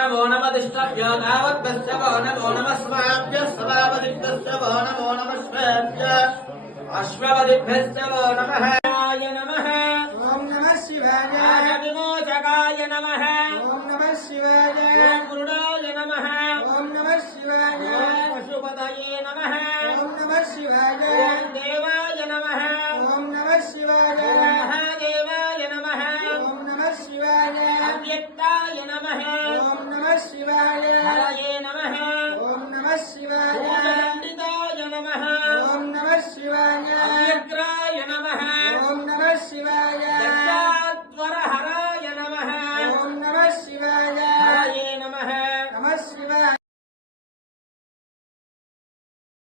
नमो नमदिष्टभ्यो तावद्भ्यश्च नमो नमस्माभ्यः सभापतिभ्यश्च नमो नमस्माभ्य अश्वपतिभ्यश्च नमः नमः ओम नमः शिवाय विमोचकाय नमः ओम नमः शिवाय ओम